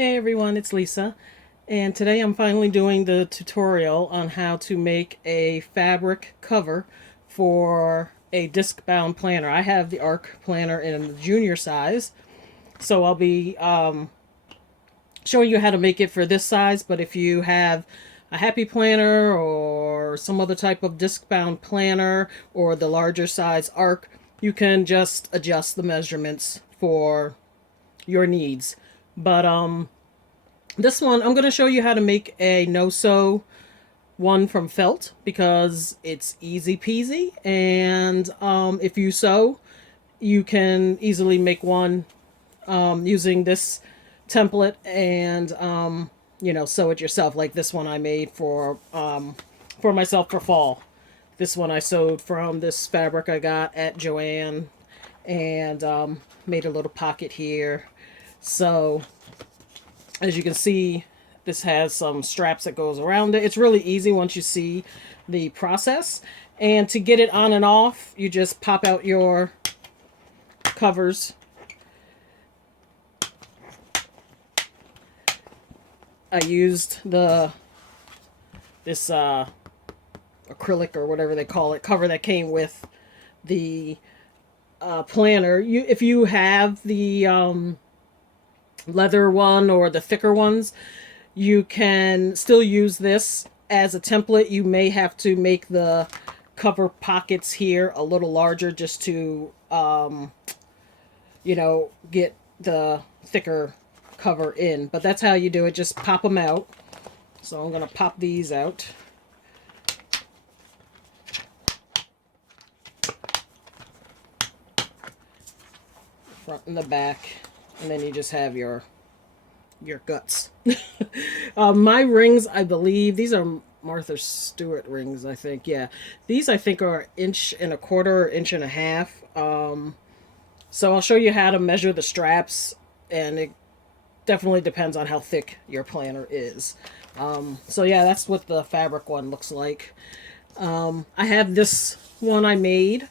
Hey everyone, it's Lisa, and today I'm finally doing the tutorial on how to make a fabric cover for a disc-bound planner. I have the ARC planner in the junior size, so I'll be showing you how to make it for this size, but if you have a Happy Planner or some other type of disc-bound planner or the larger size ARC, you can just adjust the measurements for your needs. But this one, I'm going to show you how to make a no-sew one from felt because it's easy peasy. And if you sew, you can easily make one using this template and, sew it yourself. Like this one I made for myself for fall. This one I sewed from this fabric I got at Joann and made a little pocket here. So as you can see, this has some straps that goes around it. It's really easy once you see the process. And to get it on and off, you just pop out your covers. I used this acrylic or whatever they call it cover that came with the planner. If you have the leather one or the thicker ones, you can still use this as a template. You may have to make the cover pockets here a little larger just to get the thicker cover in, but that's how you do it. Just pop them out. So I'm going to pop these out. Front and the back. And then you just have your guts. My rings, I believe, these are Martha Stewart rings, I think. Yeah. These, I think, are 1.25 inches, 1.5 inches. So I'll show you how to measure the straps, and it definitely depends on how thick your planner is. So yeah, that's what the fabric one looks like. I have this one I made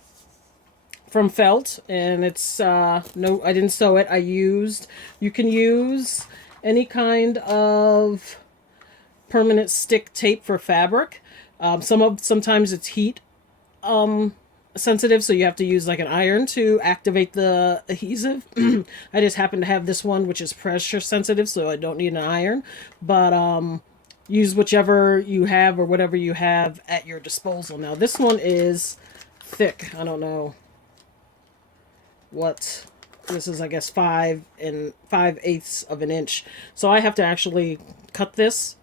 from felt, and it's no, I didn't sew it. You can use any kind of permanent stick tape for fabric. Sometimes it's heat sensitive, so you have to use like an iron to activate the adhesive. I just happen to have this one, which is pressure sensitive, so I don't need an iron. But use whichever you have or whatever you have at your disposal. Now this one is thick. I don't know what this is. I guess 5 5/8 of an inch. So I have to actually cut this,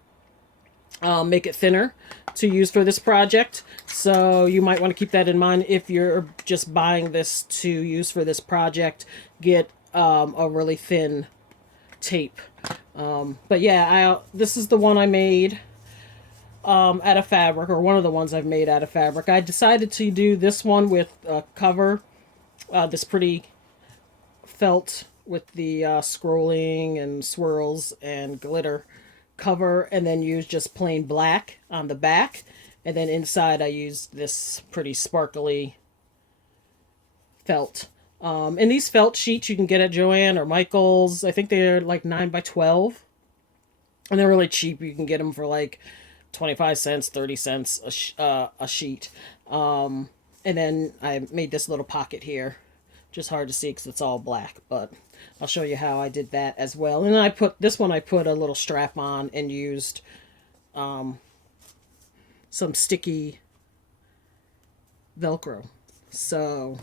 make it thinner to use for this project. So you might want to keep that in mind if you're just buying this to use for this project. Get a really thin tape. But yeah, this is the one I made out of fabric, or one of the ones I've made out of fabric. I decided to do this one with a cover, this pretty felt with the scrolling and swirls and glitter cover, and then use just plain black on the back, and then inside I used this pretty sparkly felt. And these felt sheets you can get at Joann or Michael's. I think they're like 9 by 12, and they're really cheap. You can get them for like 25 cents, 30 cents a sheet. And then I made this little pocket here. Just hard to see because it's all black, but I'll show you how I did that as well. And then I put a little strap on and used some sticky Velcro. So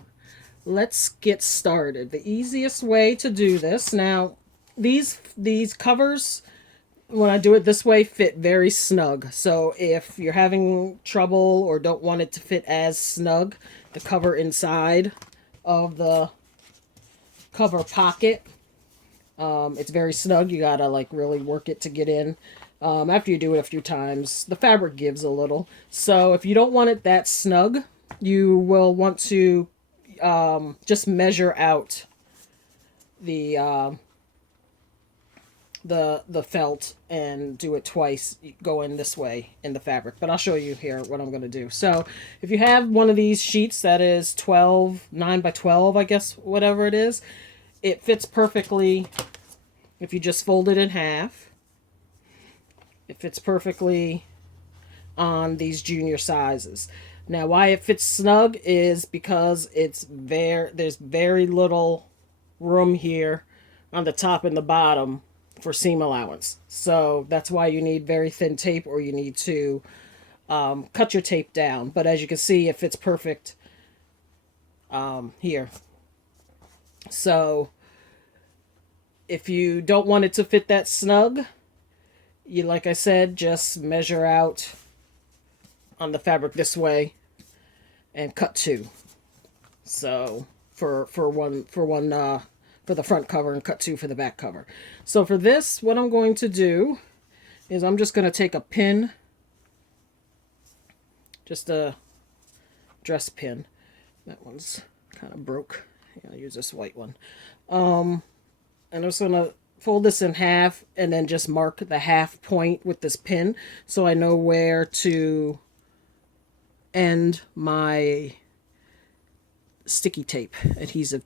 let's get started. The easiest way to do this, now these covers, when I do it this way, fit very snug. So if you're having trouble or don't want it to fit as snug, the cover inside of the cover pocket, it's very snug. You gotta like really work it to get in. After you do it a few times, the fabric gives a little. So if you don't want it that snug, you will want to just measure out the felt and do it twice. Go in this way in the fabric, but I'll show you here what I'm going to do. So if you have one of these sheets that is 9 by 12, I guess, whatever it is, it fits perfectly if you just fold it in half, it fits perfectly on these junior sizes. Now, why it fits snug is because there's very little room here on the top and the bottom for seam allowance. So that's why you need very thin tape, or you need to cut your tape down. But as you can see, it fits perfect here. So if you don't want it to fit that snug, you, like I said, just measure out on the fabric this way and cut 2. So for the front cover, and cut 2 for the back cover. So for this, what I'm going to do is I'm just going to take a pin, just a dress pin. That one's kind of broke. I'll use this white one. And I'm just going to fold this in half and then just mark the half point with this pin so I know where to end my sticky tape, adhesive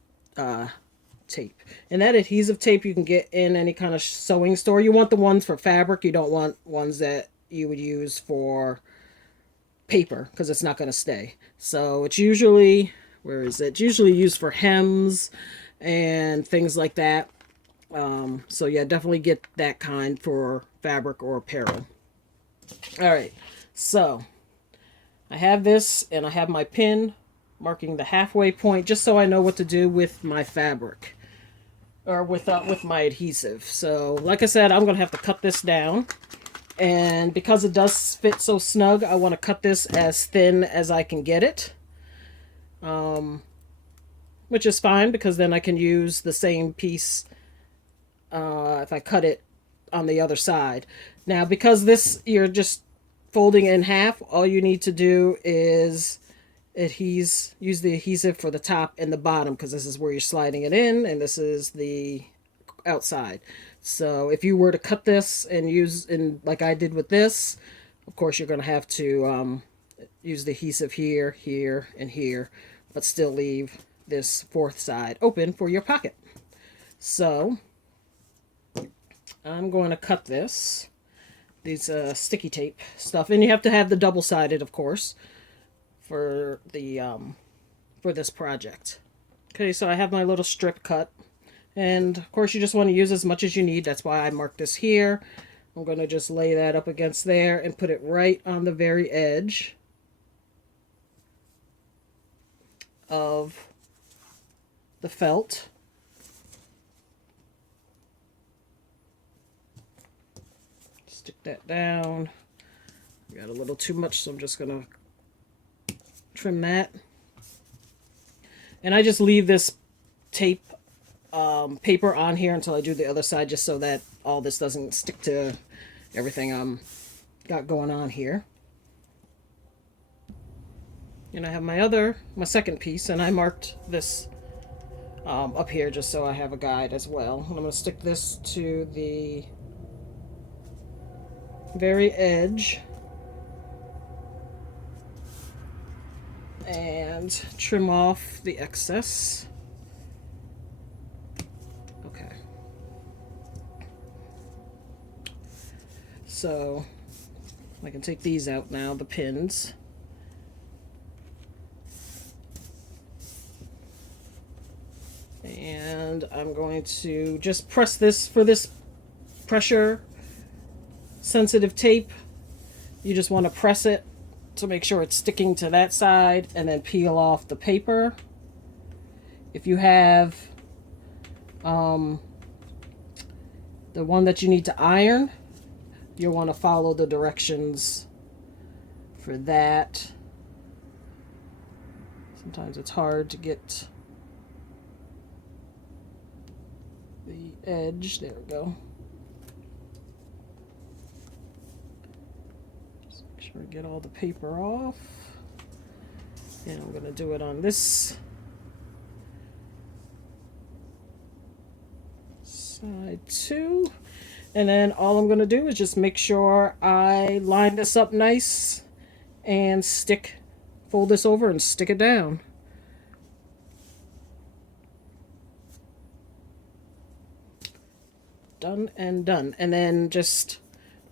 tape. And that adhesive tape you can get in any kind of sewing store. You want the ones for fabric. You don't want ones that you would use for paper, because it's not going to stay. So it's usually, where is it? It's usually used for hems and things like that. So yeah, definitely get that kind for fabric or apparel. All right, so I have this, and I have my pin marking the halfway point, just so I know what to do with my fabric, or with my adhesive. So like I said, I'm gonna have to cut this down, and because it does fit so snug, I want to cut this as thin as I can get it, which is fine, because then I can use the same piece if I cut it on the other side. Now, because this, you're just folding in half, all you need to do is use the adhesive for the top and the bottom, because this is where you're sliding it in, and this is the outside. So if you were to cut this and use like I did with this, of course you're going to have to use the adhesive here, here, and here, but still leave this fourth side open for your pocket. So I'm going to cut these sticky tape stuff, and you have to have the double-sided, of course, for the for this project. Okay, so I have my little strip cut, and of course you just want to use as much as you need. That's why I marked this here. I'm going to just lay that up against there and put it right on the very edge of the felt. Stick that down. Got a little too much, so I'm just going to trim that. And I just leave this tape paper on here until I do the other side, just so that all this doesn't stick to everything got going on here. And I have my second piece, and I marked this up here just so I have a guide as well. And I'm going to stick this to the very edge and trim off the excess. Okay. So I can take these out now, the pins. And I'm going to just press this for this pressure sensitive tape. You just want to press it to make sure it's sticking to that side, and then peel off the paper. If you have the one that you need to iron, you'll want to follow the directions for that. Sometimes it's hard to get the edge. There we go. Just make sure I get all the paper off. And I'm going to do it on this side too. And then all I'm going to do is just make sure I line this up nice and fold this over and stick it down. done and done. And then just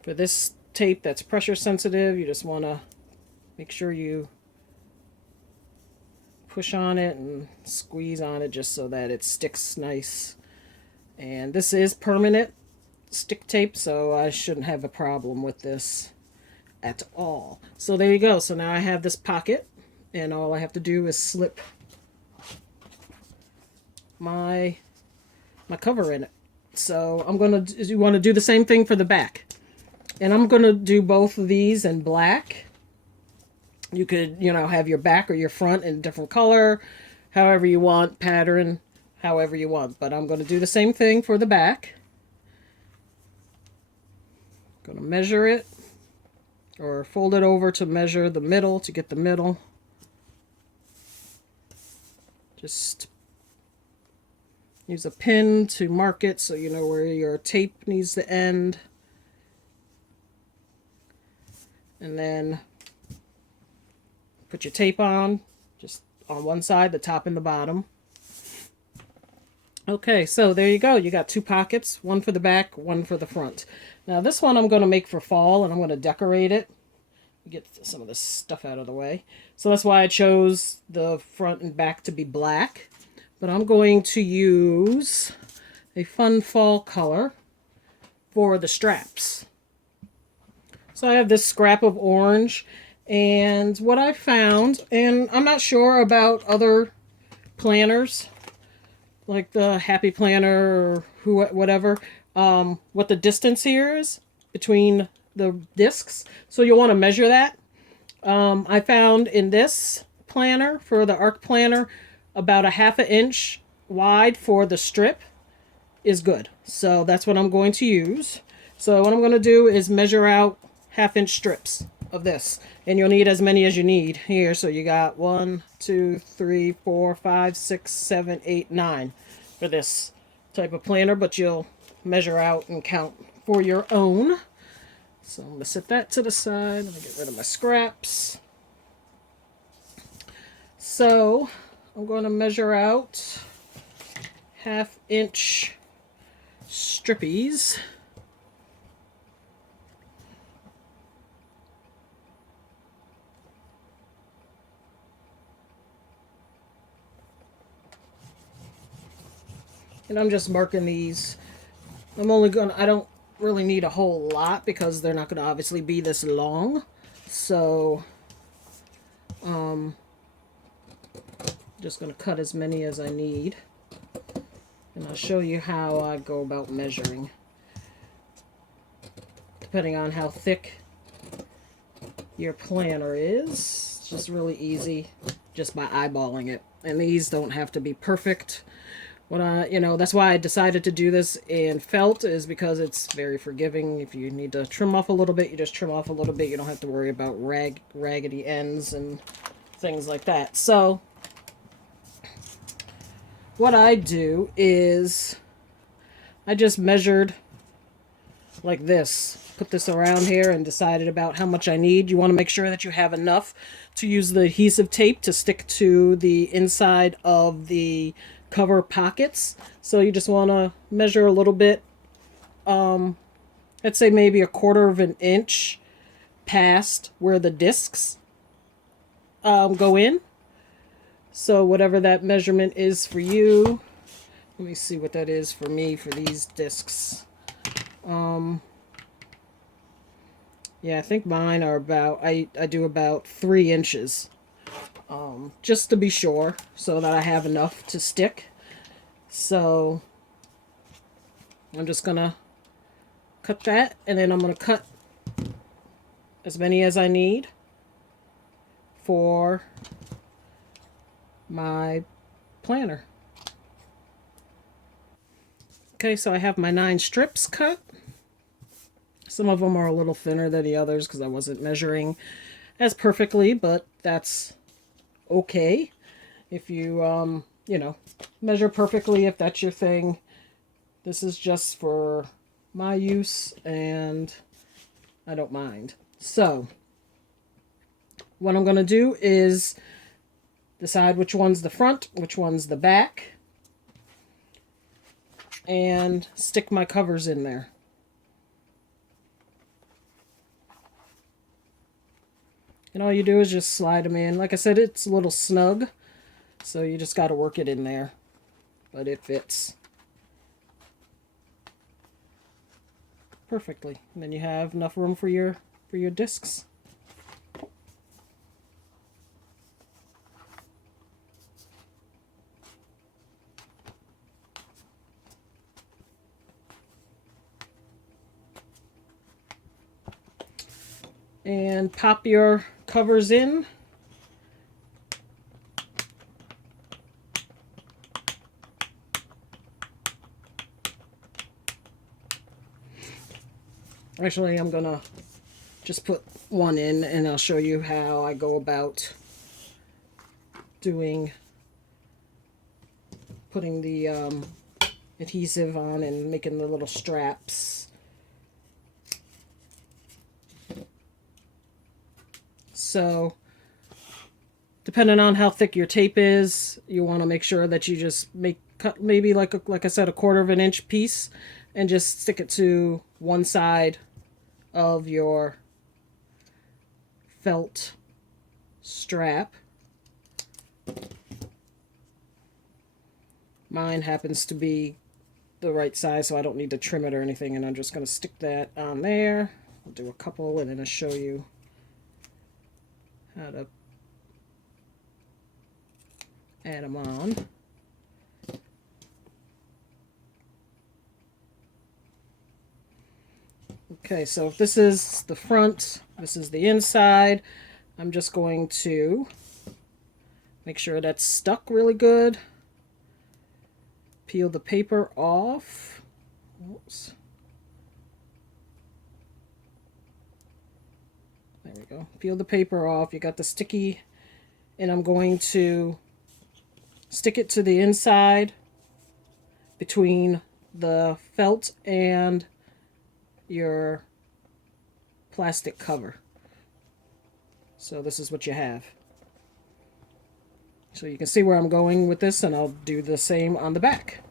for this tape that's pressure sensitive, you just want to make sure you push on it and squeeze on it just so that it sticks nice. And this is permanent stick tape, so I shouldn't have a problem with this at all. So there you go. So now I have this pocket, and all I have to do is slip my cover in it. So I'm gonna, you want to do the same thing for the back, and I'm gonna do both of these in black. You could, you know, have your back or your front in a different color, however you want, pattern, however you want. But I'm going to do the same thing for the back. Going to measure it, or fold it over to measure the middle, to get the middle. Just use a pin to mark it so you know where your tape needs to end. And then put your tape on, just on one side, the top and the bottom. Okay, so there you go. You got two pockets, one for the back, one for the front. Now this one I'm going to make for fall, and I'm going to decorate it. Get some of this stuff out of the way. So that's why I chose the front and back to be black. But I'm going to use a fun fall color for the straps. So I have this scrap of orange. And what I found, and I'm not sure about other planners, like the Happy Planner or whatever, what the distance here is between the discs. So you'll want to measure that. I found in this planner, for the arc planner, about a 1/2 inch wide for the strip is good. So that's what I'm going to use. So what I'm going to do is measure out 1/2 inch strips of this, and you'll need as many as you need here. So you got 1, 2, 3, 4, 5, 6, 7, 8, 9 for this type of planner, but you'll measure out and count for your own. So I'm going to set that to the side. Let me get rid of my scraps. So I'm going to measure out 1/2 inch strippies. And I'm just marking these. I'm only going to, I don't really need a whole lot because they're not going to obviously be this long. So, just going to cut as many as I need. And I'll show you how I go about measuring. Depending on how thick your planner is. It's just really easy just by eyeballing it. And these don't have to be perfect. When that's why I decided to do this in felt, is because it's very forgiving. If you need to trim off a little bit, you just trim off a little bit. You don't have to worry about raggedy ends and things like that. So what I do is I just measured like this. Put this around here and decided about how much I need. You want to make sure that you have enough to use the adhesive tape to stick to the inside of the cover pockets. So you just want to measure a little bit, let's say maybe 1/4 inch past where the discs go in. So whatever that measurement is for you, let me see what that is for me for these discs. Yeah, I think mine are about, I do about 3 inches. Just to be sure, so that I have enough to stick. So I'm just gonna cut that, and then I'm gonna cut as many as I need for my planner. Okay, so I have my 9 strips cut. Some of them are a little thinner than the others because I wasn't measuring as perfectly, but that's okay. If you, measure perfectly, if that's your thing. This is just for my use, and I don't mind. So, what I'm going to do is decide which one's the front, which one's the back. and stick my covers in there. And all you do is just slide them in. Like I said, it's a little snug, so you just got to work it in there. But it fits perfectly. And then you have enough room for your discs. And pop your covers in. Actually, I'm gonna just put one in and I'll show you how I go about putting the adhesive on and making the little straps. So depending on how thick your tape is, you want to make sure that you just cut maybe like I said, a 1/4 of an inch piece, and just stick it to one side of your felt strap. Mine happens to be the right size, so I don't need to trim it or anything, and I'm just going to stick that on there. I'll do a couple and then I'll show you how to add them on. Okay, so if this is the front, this is the inside, I'm just going to make sure that's stuck really good. Peel the paper off. Oops. There we go. Peel the paper off. You got the sticky, and I'm going to stick it to the inside between the felt and your plastic cover. So this is what you have. So you can see where I'm going with this, and I'll do the same on the back.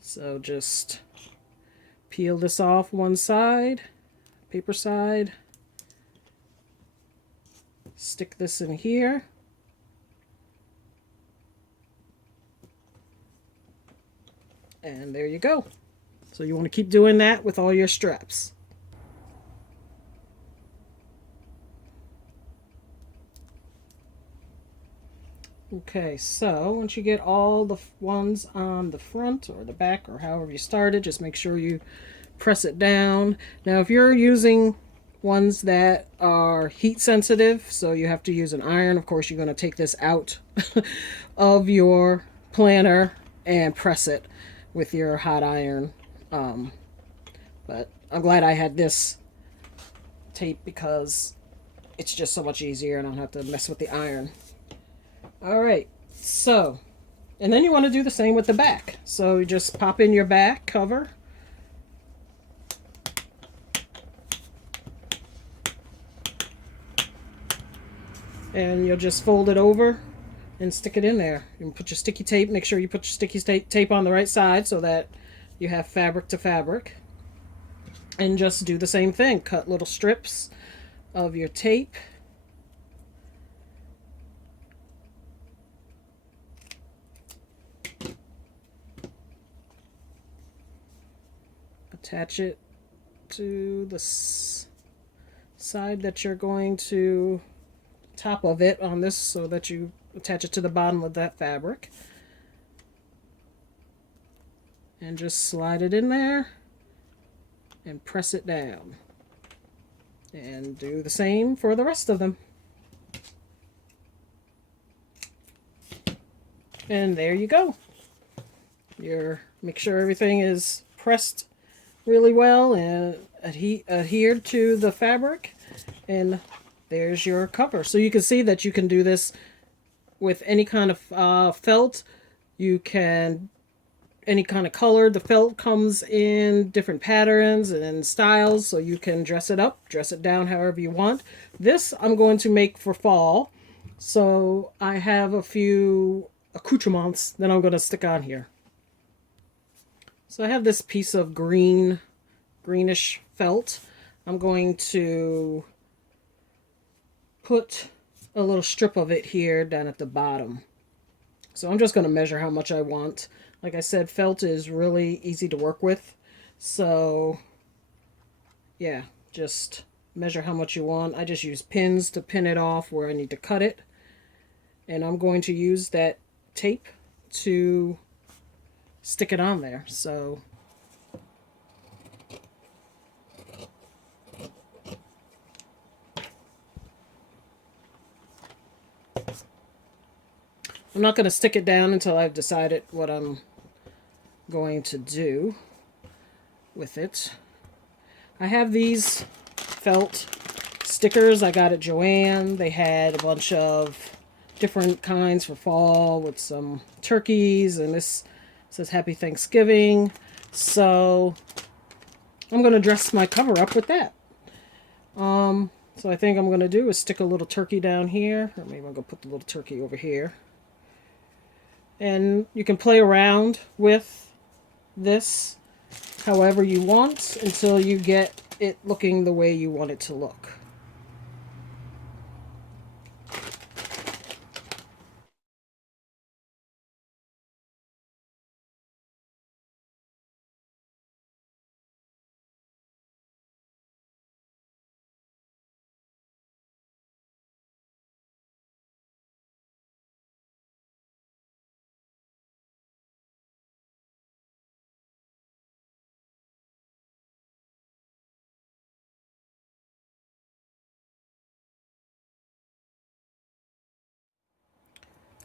So just peel this off one side, paper side, stick this in here, and there you go. So you want to keep doing that with all your straps. Okay, so once you get all the ones on the front or the back or however you started, just make sure you press it down. Now if you're using ones that are heat sensitive, so you have to use an iron, of course you're going to take this out of your planner and press it with your hot iron. But I'm glad I had this tape because it's just so much easier and I don't have to mess with the iron. Alright, so, and then you want to do the same with the back. So you just pop in your back cover. And you'll just fold it over and stick it in there. You can put your sticky tape, make sure you put your sticky tape on the right side so that you have fabric to fabric. And just do the same thing. Cut little strips of your tape. Attach it to the side that you're going to, top of it on this, so that you attach it to the bottom of that fabric. And just slide it in there and press it down. And do the same for the rest of them. And there you go. Make sure everything is pressed really well and adhered to the fabric, and there's your cover. So you can see that you can do this with any kind of felt. You can any kind of color. The felt comes in different patterns and styles, so you can dress it up, dress it down however you want. This I'm going to make for fall, so I have a few accoutrements that I'm going to stick on here. So I have this piece of greenish felt. I'm going to put a little strip of it here down at the bottom. So I'm just going to measure how much I want. Like I said, felt is really easy to work with. So yeah, just measure how much you want. I just use pins to pin it off where I need to cut it. And I'm going to use that tape to stick it on there. So I'm not going to stick it down until I've decided what I'm going to do with it. I have these felt stickers I got at Joann. They had a bunch of different kinds for fall with some turkeys, and this says Happy Thanksgiving. So I'm going to dress my cover up with that. So I think I'm going to do is stick a little turkey down here, or maybe I'm going to put the little turkey over here. And you can play around with this however you want until you get it looking the way you want it to look.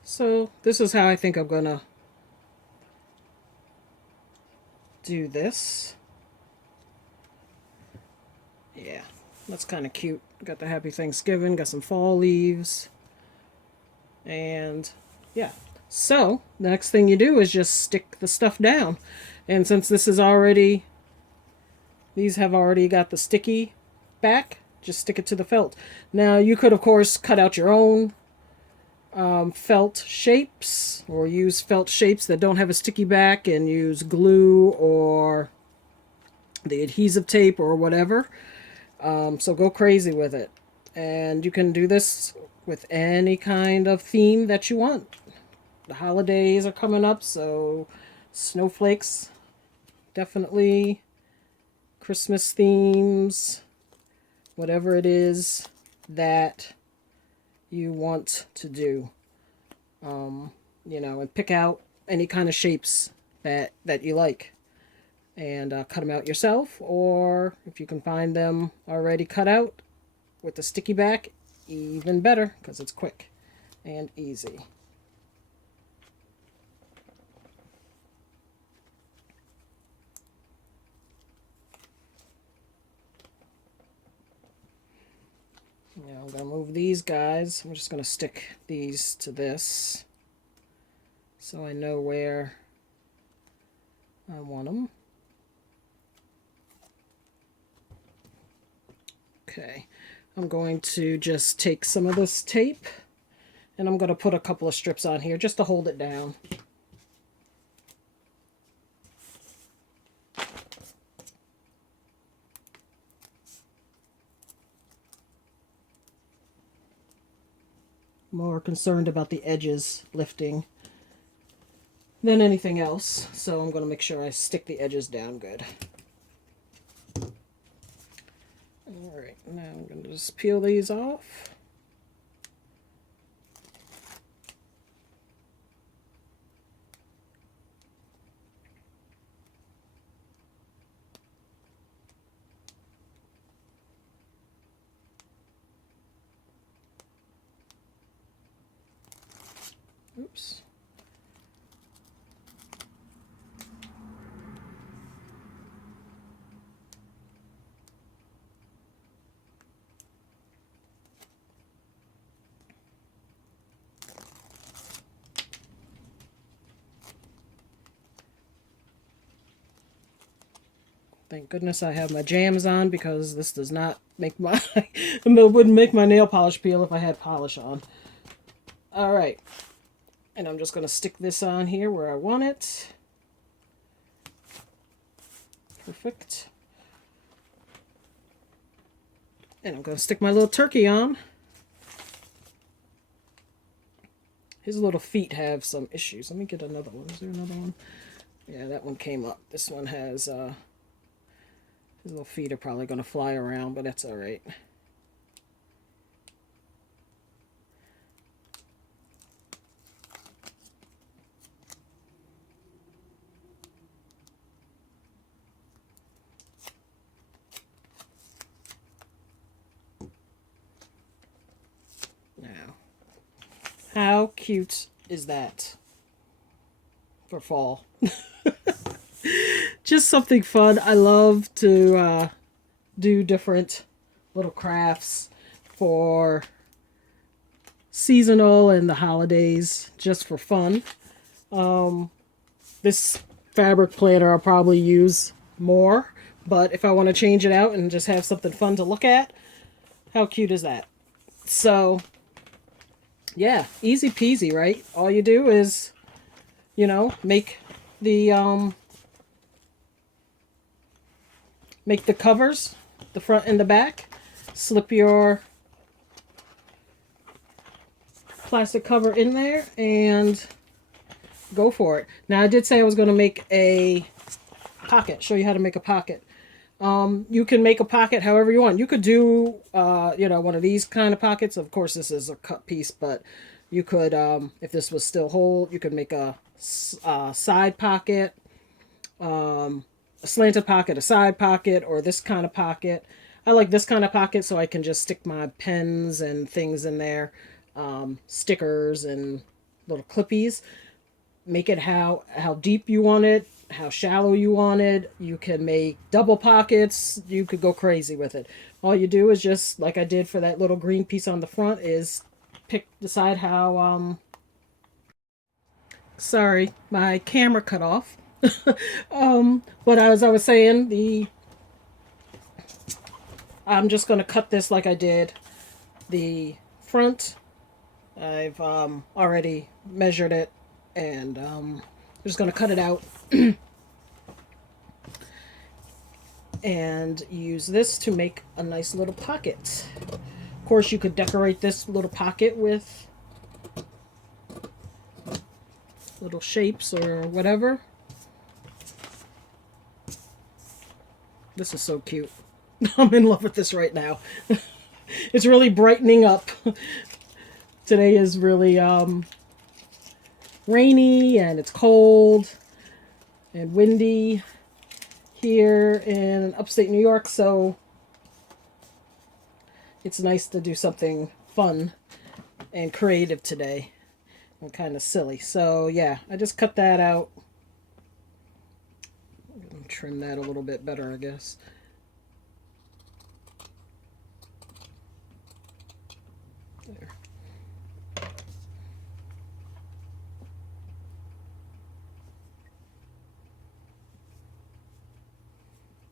So this is how I think I'm going to do this. Yeah, that's kind of cute. Got the Happy Thanksgiving, got some fall leaves. And yeah, so the next thing you do is just stick the stuff down. And since this is already, these have already got the sticky back, just stick it to the felt. Now you could of course cut out your own felt shapes, or use felt shapes that don't have a sticky back and use glue or the adhesive tape or whatever. So go crazy with it. And you can do this with any kind of theme that you want. The holidays are coming up, so snowflakes, definitely, Christmas themes, whatever it is that you want to do. You know, and pick out any kind of shapes that you like, and cut them out yourself, or if you can find them already cut out with the sticky back, even better, because it's quick and easy. Now I'm going to move these guys. I'm just going to stick these to this so I know where I want them. Okay, I'm going to just take some of this tape and I'm going to put a couple of strips on here just to hold it down. More concerned about the edges lifting than anything else, so I'm going to make sure I stick the edges down good. Alright, now I'm going to just peel these off. Oops. Thank goodness I have my jams on, because this does not make my it wouldn't make my nail polish peel if I had polish on. Alright. And I'm just going to stick this on here where I want it. Perfect. And I'm going to stick my little turkey on. His little feet have some issues. Let me get another one. Is there another one? Yeah, that one came up. This one has, his little feet are probably going to fly around, but that's all right. Now, how cute is that for fall? Just something fun. I love to do different little crafts for seasonal and the holidays, just for fun. This fabric planner I'll probably use more, but if I want to change it out and just have something fun to look at, how cute is that? So, yeah, easy peasy, right? All you do is, you know, make the covers, the front and the back, slip your plastic cover in there and go for it. Now, I did say I was going to make a pocket, show you how to make a pocket. You can make a pocket however you want. You could do, you know, one of these kind of pockets. Of course, this is a cut piece, but you could, if this was still whole, you could make a side pocket, a slanted pocket, a side pocket, or this kind of pocket. I like this kind of pocket so I can just stick my pens and things in there, stickers and little clippies. Make it how deep you want it, how shallow you want it. You can make double pockets. You could go crazy with it. All you do is just, like I did for that little green piece on the front, is decide how, sorry, my camera cut off. But as I was saying, I'm just going to cut this like I did the front. I've already measured it, and I'm just going to cut it out and use this to make a nice little pocket. Of course, you could decorate this little pocket with little shapes or whatever. This is so cute. I'm in love with this right now. It's really brightening up. Today is really rainy and it's cold and windy here in upstate New York, so it's nice to do something fun and creative today and kind of silly. So yeah, I just cut that out. Trim that a little bit better, I guess. There.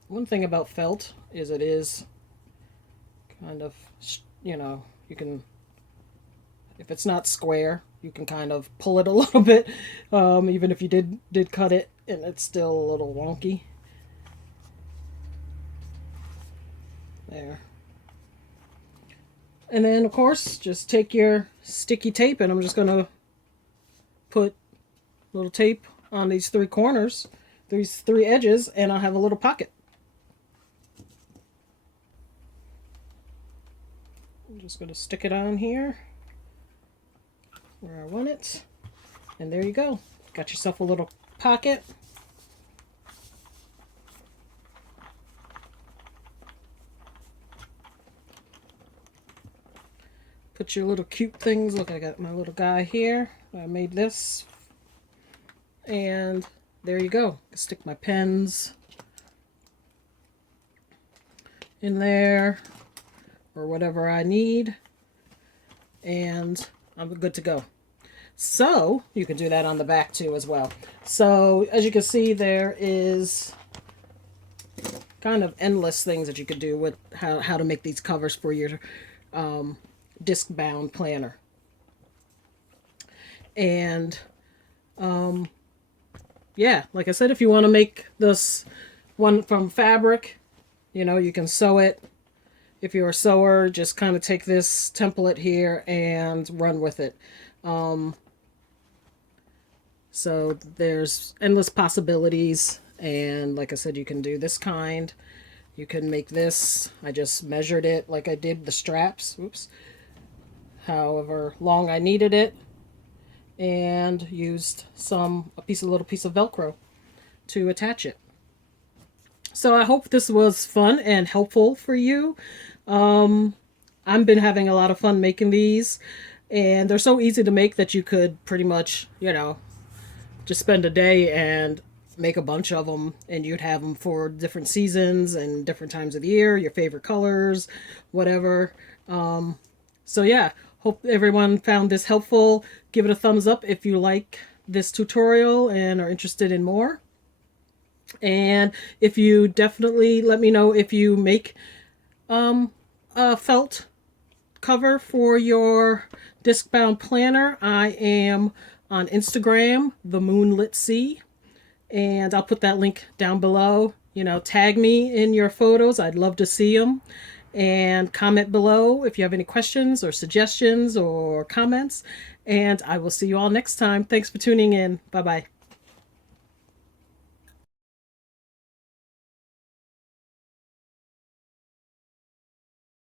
One thing about felt is it is kind of, you know, you can, if it's not square, you can kind of pull it a little bit, even if you did cut it and it's still a little wonky. There. And then, of course, just take your sticky tape, and I'm just going to put little tape on these three corners, these three edges, and I'll have a little pocket. I'm just going to stick it on here where I want it. And there you go. Got yourself a little pocket. Put your little cute things. Look, I got my little guy here. I made this. And there you go. Stick my pens in there or whatever I need. And I'm good to go. So you can do that on the back too as well. So as you can see, there is kind of endless things that you could do with how to make these covers for your Discbound planner. And yeah, like I said, if you want to make this one from fabric. You know, you can sew it. If you're a sewer, just kind of take this template here and run with it. So there's endless possibilities. And like I said, you can do this kind. You can make this. I just measured it like I did the straps. Oops. However long I needed it. And used a little piece of Velcro to attach it. So I hope this was fun and helpful for you. I've been having a lot of fun making these, and they're so easy to make that you could pretty much, you know, just spend a day and make a bunch of them, and you'd have them for different seasons and different times of the year, your favorite colors, whatever. So yeah, hope everyone found this helpful. Give it a thumbs up if you like this tutorial and are interested in more. And if you definitely let me know if you make a felt cover for your disc-bound planner. I am on Instagram, the Moonlit Sea, and I'll put that link down below. You know, tag me in your photos. I'd love to see them. And comment below if you have any questions or suggestions or comments. And I will see you all next time. Thanks for tuning in. Bye-bye.